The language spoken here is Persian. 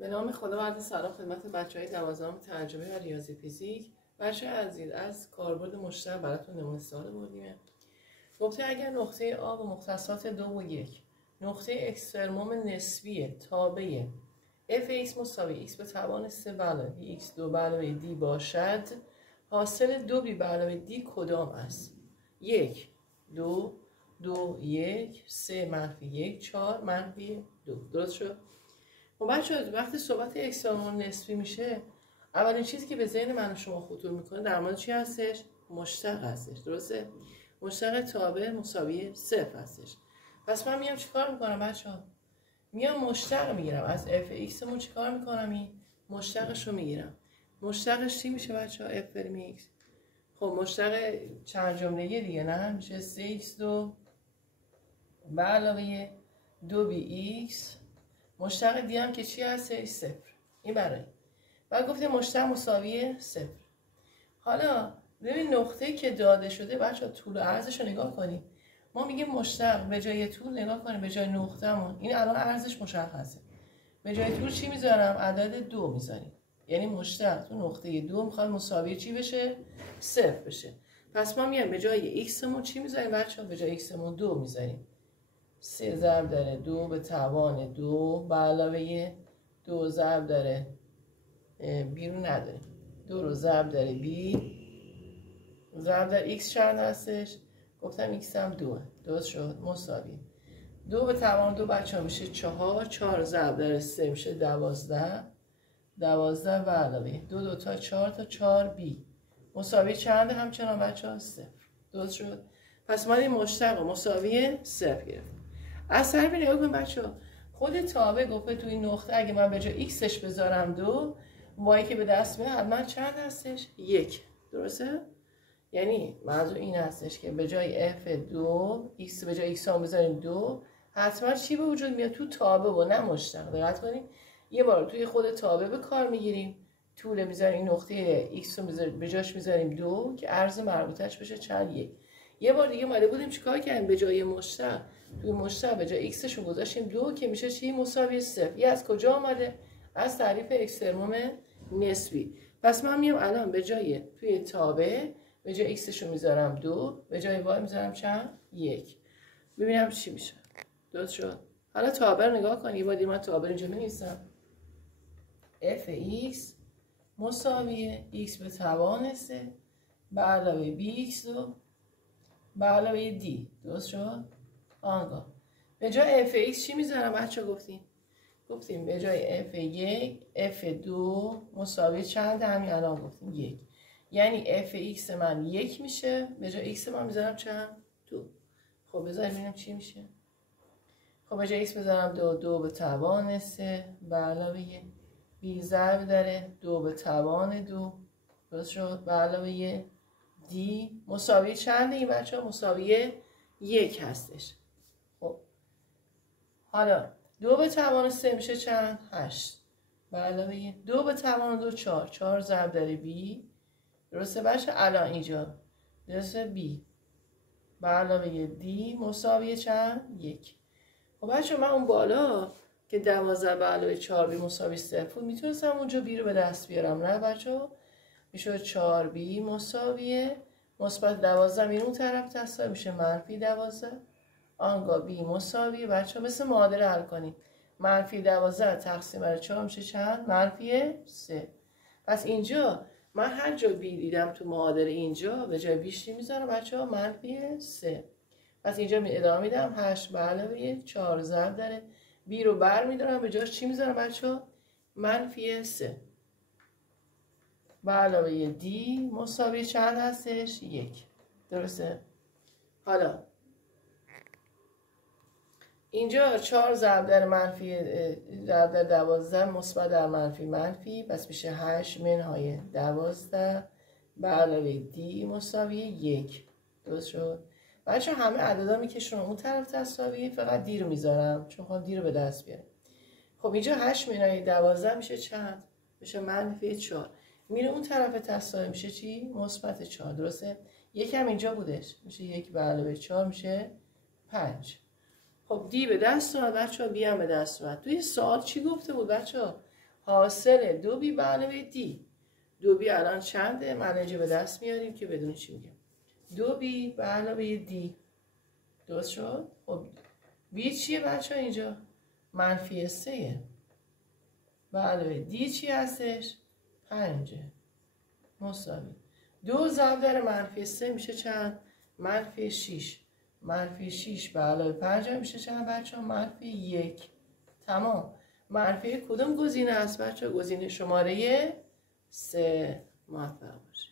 به نام خدا و عرض سلام خدمت بچه‌های 12ام ترجمه و ریاضی فیزیک. بچه‌های عزیز، از کاربرد مشترک براتون نمونه سوال بردیم. گفته اگر نقطه آ و مختصات 2 و 1 نقطه اکسترموم نسبی تابع f(x) مساوی x به توان 3 به علاوه x 2 به علاوه d باشد، حاصل 2b به علاوه d کدام است؟ 1 2 2 1 3 منفی 1 4 منفی 2. درست شد؟ خب بچه‌ها وقتی صحبت اکسترموم نسبی میشه، اولین چیزی که به ذهن من و شما خطور میکنه در مورد چی هستش؟ مشتق هستش. درسته؟ مشتق تابع مساوی 0 هستش. پس من میام چیکار میکنم بچه‌ها؟ میام مشتق میگیرم از f(x) مون چیکار میکنم؟ این مشتقش رو میگیرم. مشتقش چی میشه بچه‌ها؟ f(x). خب مشتق چند جمله‌ای دیگه نه؟ میشه 3x2 به علاوه 2bx. مشتق دی هم که چی هست؟ 0. این برای بعد گفته مشتق مساوی 0. حالا ببین نقطه‌ای که داده شده بچه‌ها طول و عرضش رو نگاه کنیم. ما میگیم مشتق به جای طول نگاه کنیم به جای نقطه‌مون این الان عرضش مشخصه. به جای طول چی میذارم؟ عدد 2 میذاریم. یعنی مشتق تو نقطه 2 میخواد مساوی چی بشه؟ 0 بشه. پس ما میایم به جای x مون چی میذاریم بچه‌ها؟ به جای x مون 2 میذاریم. 3 ضرب در 2 به توان 2 به علاوه 2 ضرب در بیرون نداریم. 2 رو ضرب در b ضرب در x چند هستش؟ گفتم x هم 2. درست شد؟ مساوی 2 به توان 2 بچه میشه 4. 4 ضرب در 3 میشه 12. 12 به علاوه 2 2 تا 4 تا 4 b مساوی چنده؟ همچنان بچه ها 0. درست شد؟ پس ما این مشتق مساوی 0 گرفتیم. از طرف نگاه کن بچه‌ها، خود تابع گفته تو این نقطه اگه من به جای xش بذارم 2 y که به دست میاد حتما چند هستش؟ 1. درسته؟ یعنی منظور این هستش که به جای f2 x به جای x هم بذاریم 2 حتما چی به وجود میاد؟ تو تابع و نه مشتق. دقت کنید یه بار توی خود تابع به کار میگیریم، طول میذاریم این نقطه x رو به جاش میذاریم 2 که عرض مربوطش بشه چند 1. یه بار دیگه اومده بودیم چیکار کردیم؟ به جای مشتق توی مشتق به جای x رو گذاشتیم 2 که میشه چی؟ مساوی 0. یه از کجا آمده؟ از تعریف اکسترموم نسبی. پس من میام الان به جای توی تابع به جای x رو میذارم 2 به جای y میذارم چند؟ 1. ببینم چی میشه. درست شد؟ حالا تابع رو نگاه کنید. یه بار دیگه من تابع اینجا می‌نویسم. f(x) مساوی x به توان 3 به علاوه bx و به علاوه d. درست شد؟ آنگاه به جای f(x) چی میذارم بچه گفتیم به جای f(1) f(2) مساوی چند؟ همین الان گفتیم 1. یعنی f(x) من 1 میشه، به جای x من میذارم چند؟ 2. خب بذاریم ببینیم چی میشه. خب به جای x بذارم 2 به توان 3 به علاوه b ضرب در 2 به توان 2. درست شد؟ به علاوه d مساوی چنده این بچه ها؟ مساوی 1 هستش. خب حالا 2 به توان 3 میشه چند؟ 8 به علاوه 2 به توان 2 4. 4 ضرب در b. درسته بچه؟ الان اینجا درسته b به علاوه d مساوی چند؟ 1. خب بچه من اون بالا که 12 به علاوه 4b مساوی 0 بود میتونستم اونجا b رو به دست بیارم نه بچه؟ میشه 4b مساوی مثبت 12 میره اون طرف تساوی میشه منفی 12. آنگاه b مساوی بچه مثل معادله حل کنیم. منفی 12 تقسیم بر 4 میشه چند؟ منفی 3. پس اینجا من هر جا b دیدم تو معادله اینجا به جای بیشتری میذارم بچه ها منفی 3. پس اینجا ادامه میدم 8 به علاوه 4 ضرب داره b رو بر میدارم به جاش چی میذارم بچه ها؟ منفی 3 به علاوه d مساوی چند هستش؟ 1. درسته؟ حالا اینجا 4 ضرب در منفی ضرب در 12 مثبت در منفی پس میشه 8 منهای 12 به علاوه d مساوی 1. درست شد؟ بچه همه عددا میکشونم اون طرف تساوی، فقط d رو میذارم چون خواهم d رو به دست بیارم. خب اینجا 8 منهای 12 میشه چند؟ میشه منفی 4. میره اون طرف تساوی میشه چی؟ مثبت 4. درسته؟ یکم اینجا بودش میشه 1 به علاوه 4 میشه 5. خب دی به دست اومد بچه‌ها، بی هم به دست اومد. توی سوال چی گفته بود بچه‌ها؟ حاصل 2b به علاوه دی. 2b الان چنده؟ من اینجا به دست میاریم که بدون چی میگم. 2b به علاوه دی. درست شد؟ خب b چیه بچه ها اینجا؟ منفی 3 به علاوه دی چی هستش؟ 5 مساوی 2 ضرب در منفی 3 میشه چند؟ منفی 6. منفی 6 به علاوه 5 میشه چند بچه ها؟ منفی 1. تمام. منفی کدوم گزینه است بچه ها؟ گزینه شماره 3 موفق باشید.